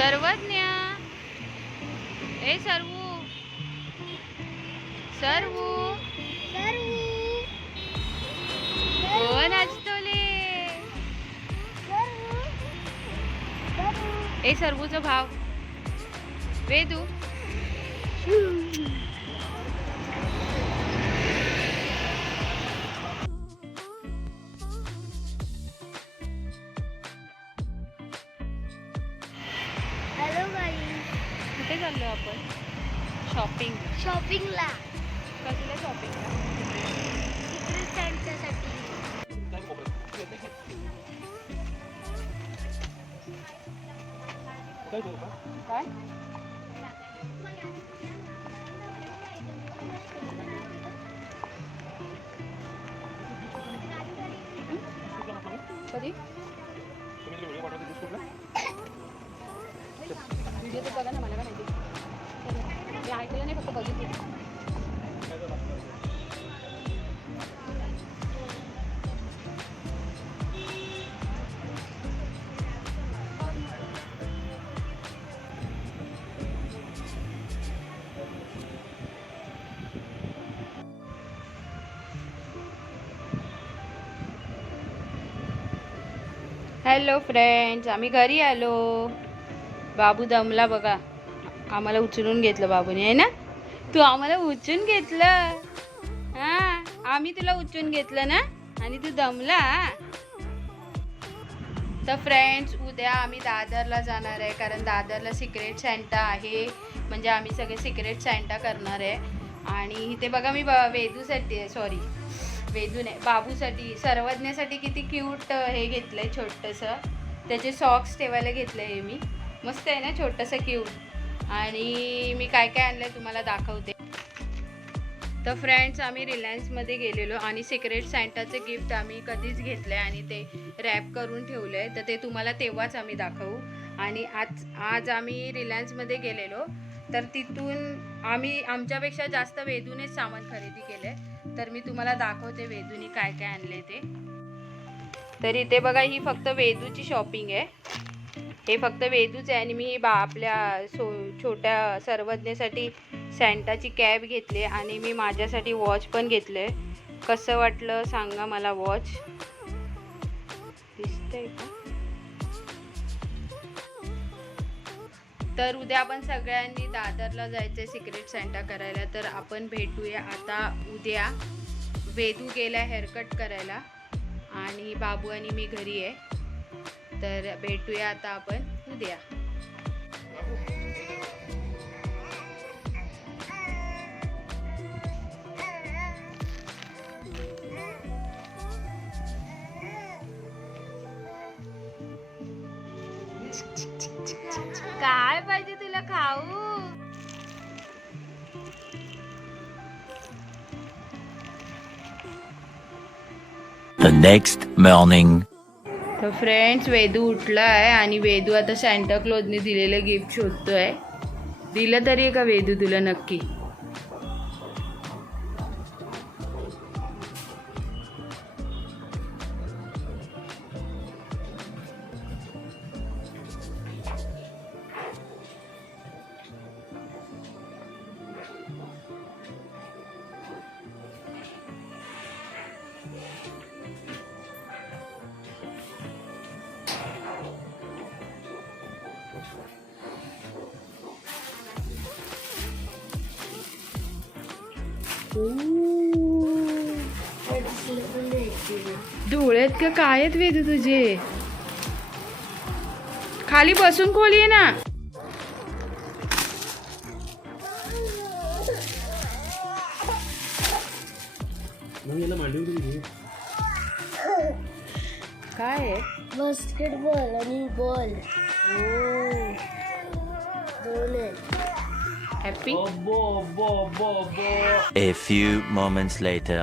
सर्वज्ञ. ए सर्वू. सर्वू. कोण असतोले ए सर्वूचा भाव. वेदू. कुठे चाललो आपण? शॉपिंग शॉपिंगला कसल्या शॉपिंगला सिक्रेटसाठी काय? कधी? व्हिडिओ तर बघा ना मला. हॅलो फ्रेंड्स आम्ही घरी आलो. बाबू दमला बघा. आम्हाला उचलून घेतलं बाबूने आहे ना? तू आम्हाला उचलून घेतलं. हां आम्ही तुला उचलून घेतलं ना? आणि तू दमला. तर फ्रेंड्स उद्या आम्ही दादरला जाणार आहे कारण दादरला सिक्रेट सँटा आहे. म्हणजे आम्ही सगळे सिक्रेट सँटा करणार आहे. आणि इथे बघा मी ब- वेदूसाठी सॉरी वेदून आहे बाबूसाठी सर्वज्ञासाठी किती क्यूट हे घेतलंय छोटंसं. त्याचे सॉक्स ठेवायला घेतलं आहे मी. मस्त आहे ना छोटंसं क्यूट आणि मी काय काय आणलं तुम्हाला दाखवते. तर फ्रेंड्स आम्ही रिलायन्समध्ये गेलेलो आणि सिक्रेट सँटाचं गिफ्ट आम्ही कधीच घेतलं आहे आणि ते रॅप करून ठेवलं आहे तर ते तुम्हाला तेव्हाच आम्ही दाखवू. आणि आज आज आम्ही रिलायन्समध्ये गेलेलो. तर तिथून आम्ही आमच्यापेक्षा जास्त वेदूनच सामान खरेदी केलं आहे तर मी तुम्हाला दाखवते वेदूने काय काय आणले ते. तर इथे बघा ही फक्त वेदूची शॉपिंग आहे. हे फक्त वेदूच आहे आणि मी बा आपल्या सो छोट्या सर्वज्ञसाठी सँटाची कॅब घेतली आणि मी माझ्यासाठी वॉच पण घेतले. कसं वाटलं सांगा मला वॉच दिसतंय का? तर उद्या आपण सगळ्यांनी दादरला जायचंय सिक्रेट सेंटर करायला. तर आपण भेटूया आता उद्या. वेदू गेला हेअरकट करायला. आणि बाबू आणि मी घरी आहे. तर भेटूया आता आपण उद्या. काय पाहिजे तुला खाऊ? The next morning. तर फ्रेंड्स वेदू उठला आहे आणि वेदू आता सॅन्टा क्लॉजने दिलेलं गिफ्ट शोधतोय. दिलं तरी आहे का वेदू तुला नक्की? डोळ्यात का काय आहेत वेदू तुझे? खाली बसून खोली आहे ना? काय आहे? बास्केटबॉल आणि बॉल. हो. दोन आहेत. Happy A few moments later.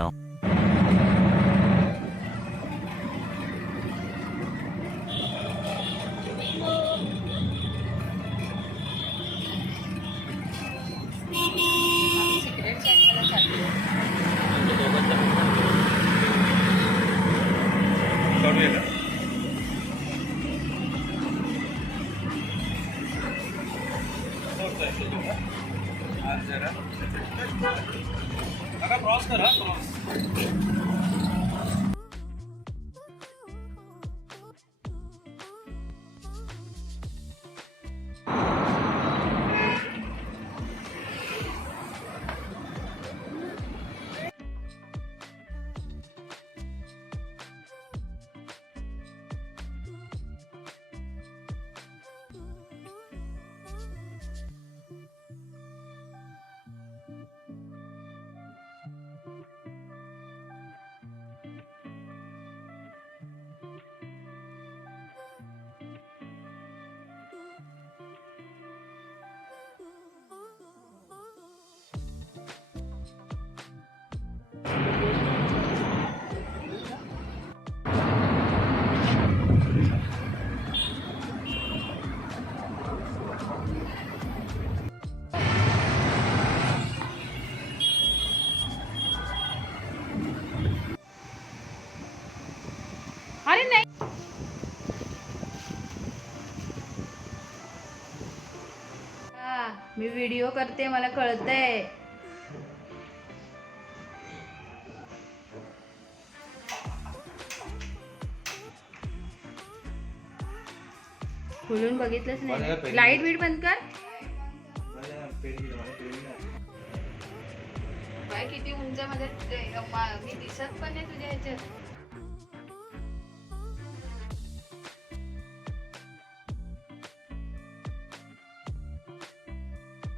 मी व्हिडिओ करते मला कळतंय. खोलून बघितलंच नाही? लाइट बीट बंद कर. बाय किती उंच मध्ये मा- मी दिसत पण नाही तुझ्या ह्याच्यात.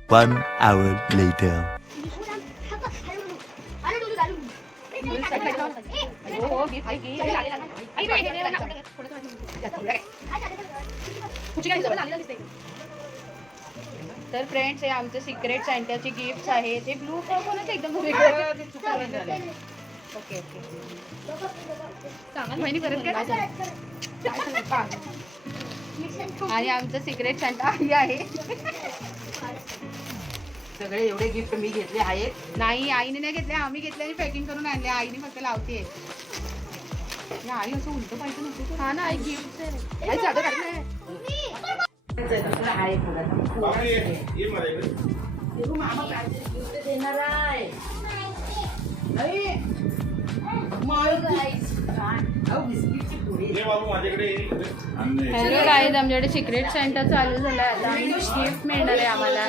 One hour later. तर फ्रेंड्स हे आमचं सिक्रेट सँटाचे गिफ्ट आहेत. हे ब्लू कोणच एकदम ओके ओके. महिनी परत काय आणि आमचं सिक्रेट सँटा आहे. सगळे एवढे गिफ्ट मी घेतले आहेत. नाही आईने नाही घेतले आम्ही घेतले आणि पॅकिंग करून आणले. आईने फक्त लावते. आई असं उलट पाहिजे नव्हतं हा ना आई गिफ्ट आई आहे देणार आहे नाही. हॅलो गाईज आमच्याकडे सिक्रेट सेंटर चालू झाला आता आणि गिफ्ट मिळणार आहे आम्हाला.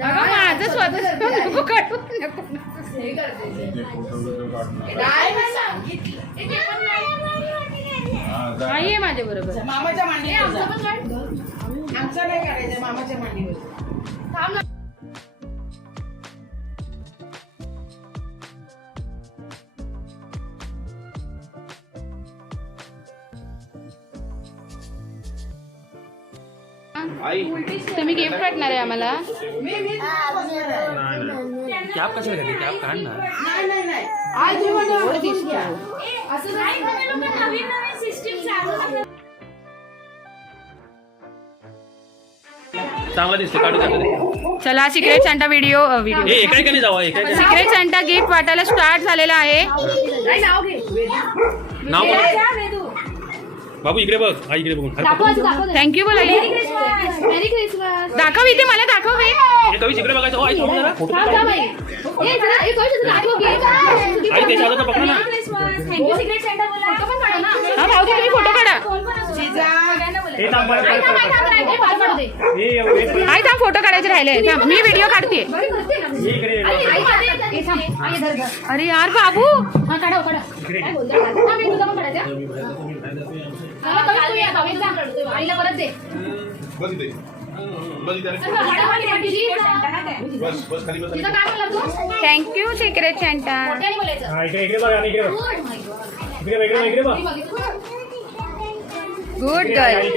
माझं स्वतः नको काढू नको. काय मी सांगितलं. माझ्या बरोबर. मामाच्या मांडीवर जा. आमचं नाही करायचं मामाच्या मांडीवर तुम्ही गिफ्ट वाटणार आहे आम्हाला? मी मी कॅप कशाला घातली? कॅप काढ ना नाही नाही नाही. आज ओळखून घ्या चांगला दिसते काढू टाकले चला सिक्रेट सेंटा व्हिडिओ व्हिडिओ एका एकाने जावा एका एकाने सिक्रेट सेंटा गिफ्ट वाटायला स्टार्ट झालेला आहे. नाव. बाबू इकडे बघ. हा इकडे बघून. थँक्यू बोला दाखव. इथे मला दाखव हे. हे इकडे बघायचं. हो, आई थांब जरा. फोटो काढ. आई. त्याच्या हातात पकडा ना. हा फोटो काढा. हे आई थांब फोटो काढायचे. राहिले. थांब मी व्हिडिओ काढते. अरे यार बाबू. खाली बस thank you secret Santa good girl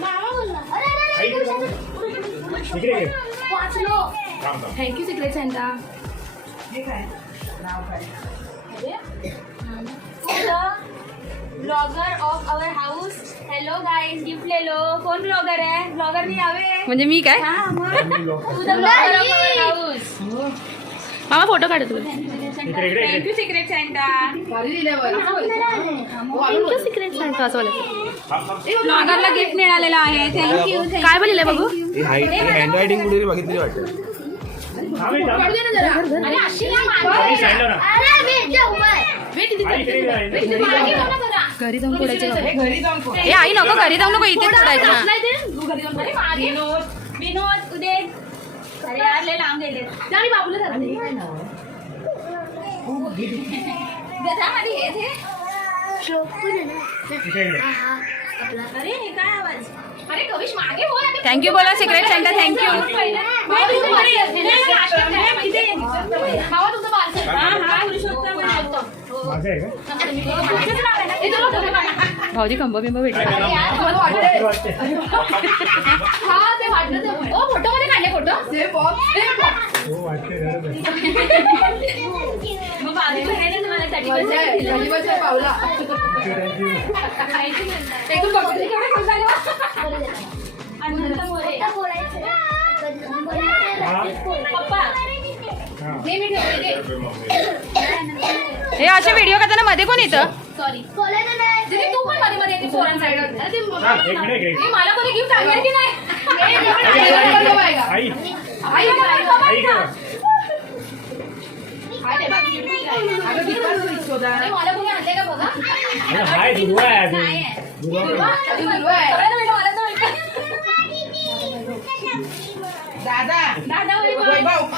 मामा बोलला. थांब थँक्यू सिक्रेट सेंटा हे काय? नाव काय? Blogger of our house hello guys gift ले लो कोण ब्लॉगर आहे? ब्लॉगर नाही यावे. म्हणजे मी काय? हा मग. तू the blogger of our house मामा फोटो काढ तुला इकडे इकडे इकडे. Thank you secret thank you secret Santa असं बोलायचं. ब्लॉगरला गिफ्ट मिळालेलं आहे. थँक्यू काय बोलले बघू? हँड रायटिंग कुठे बघितली वाटतं. थांब इथं, थांब. अरे अशी नाही मागे. आई. घरी जाऊन हे घरी जाऊन. ए नको घरी जाऊ नको ना अरे मागे. विनोद विनोद उदय. अरे यार लय लांब गेले. जा मी बाबूला धरते. हे. अरे हे काय आवाज? थँक्यू बोला सिक्रेट सेंटर थँक्यू पहिलं. बाबा, तुझं भाऊजी खंब बिंब भेटले. हा फोटो मध्ये काढले फोटो? हा? पप्पा. हा. असे व्हिडिओ करताना मध्ये कोण येतं? सॉरी तू पण मध्ये मध्ये येते पोरांसाठी. हे मला कोणी गिफ्ट आणणार की नाही? मला कोणी आणले बघा? हाय दुर्वा आहे. दादा दादा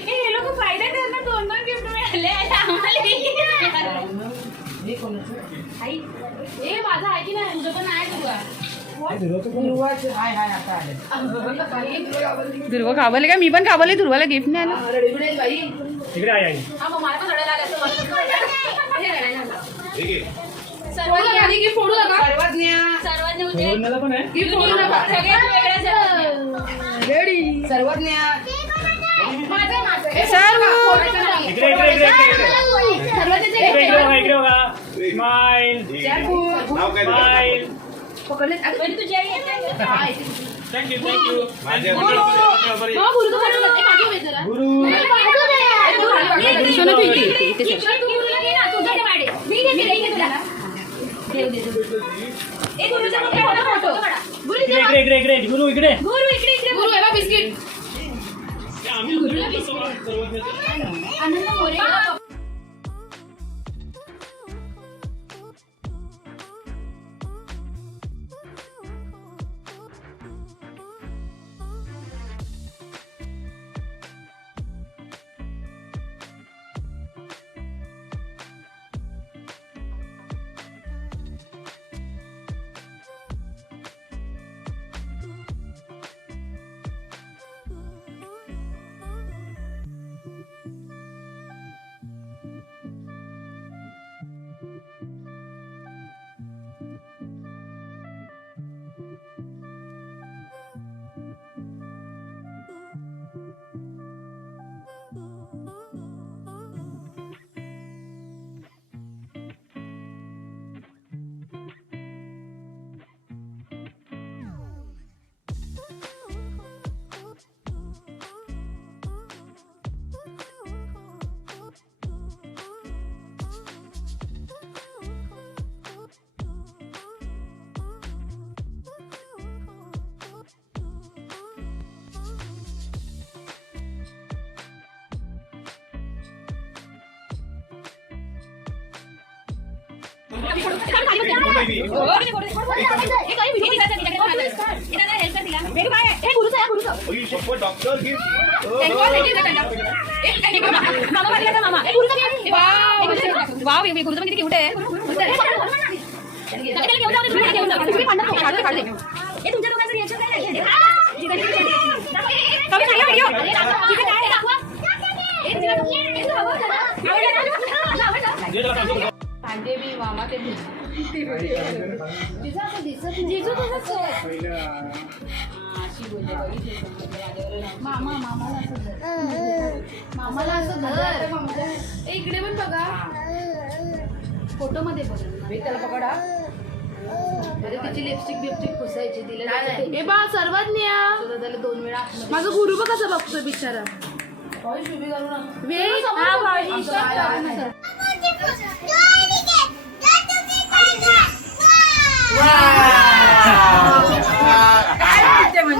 हे लोक फायदा करणार दोन दोन गिफ्ट मिळाले आणि आम्हाला हे कोणाचं? आई ए माझा आहे की नाही तुझं पण आहे तुझं दुर्वाचं कोण? दुर्वाचं. हाय हाय आता आले ध्रुव काबले का मी पण काबले ध्रुवाला गिफ्ट नाही आलं इकडे आहे, आई. हा मग मला पण रडायला आलं असं वाटतं. हे रडायला आलं. ठीक आहे सर्वांनी फोडू नका सर्वज्ञ सर्वांनी उद्या सोडण्याला पण आहे गिफ्ट फोडू नका सगळ्यात वेगळ्या सर्वांनी. सर्वज्ञ माझं ए, सर्व. इकडे इकडे इकडे इकडे जे इकडे इकडे बघा इकडे बघा आहे. नाव काय स्माइल बरं, तुझी आई येते का? थँक्यू थँक्यू माझ्या हो, गुरु तू बस. ए, मागे वळ जरा. गुरु. सोनं तू इथे इथे इथे इकडे तू गुरुला घे ना, तुझं ते माडे. मी घेते, मी घेते तुला. देव दे, देव दे. ए, गुरुचा मोठा मोठा फोटो काढा. गुरु इकडे इकडे इकडे गुरु इकडे. गुरु इकडे इकडे गुरु बिस्किट. आनंद मोरे नको, काढू दे, काढू दे. ए, तुमच्या दोघांचं reaction काय हा. कांदे मी मामा ते जिजू असं दिसत जिजू तसंच आहे. हा, अशी बोलते बघितली का? मामा मामाला असं धर. मामाला असं धर. ए, इकडे पण बघा. फोटो मध्ये बघा. मी त्याला पकडा. अरे तिची लिपस्टिक बिपस्टिक पुसायची तिला ए बा सर्वज्ञ त्याला दोन वेळा माझं गुरु बघ कसं बघतोय बिचारा? करू वेळ? हा, इशारा करू. कॅमेरा येत नाही हो एवढी जण नाही वाजवू नका ए, इकडे बघा फक्त सगळे. happy new year बोला. स्टार्ट आहे ए, थांबा आधी तिकडे एकदा बघा, इकडे एकदा बघा. ते व्हिडिओ करते ना स्टार्ट थांबा, ते इकडे व्हिडिओ होते. Happy new year. Happy New Year. ए, Happy New Year. हे राम- राम फोटो वाले,